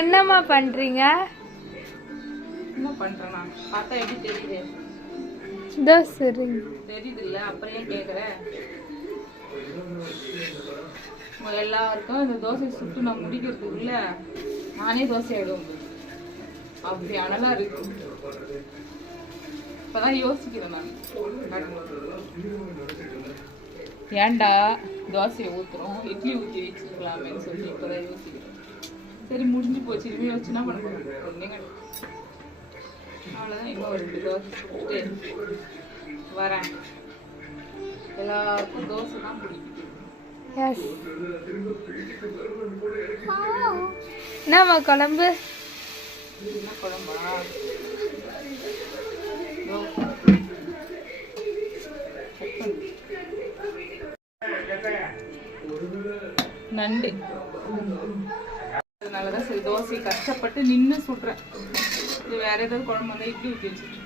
என்னம்மா பண்றீங்க? என்ன பண்றேன்னா பார்த்தா எப்படி தெரியுது? தோசை தெரியுது இல்ல, அப்புறம் ஏன் கேக்குற? எல்லாருக்கும் இந்த தோசை சுட்டு நான் முடிக்கிறதுக்குள்ள நானே தோசை ஆயிடுவோம். அப்படி அனலா இருக்கு. இப்பதான் யோசிக்கிறேன் நான், ஏன்டா தோசையை ஊத்துறோம், இட்லி ஊற்றி வச்சுக்கலாமேன்னு சொல்லி இப்பதான் யோசிக்கிறேன். சரி முடிஞ்சு போச்சு, இனிமே வச்சு என்ன பண்ண போறேன்? அவ்வளோதான். இன்னும் ஒரு 2 தோசை சுட்டுட்டு வரேன். எல்லாருக்கும் தோசை தான் பிடிக்கும். என்னம்மா குழம்பு? என்ன குழம்பா? நண்டு. அதனாலதான் சரி தோசை கஷ்டப்பட்டு நின்று சுடுறேன். இது வேற ஏதாவது குழம்பு வந்தா இட்லி ஊற்றி வச்சுட்டு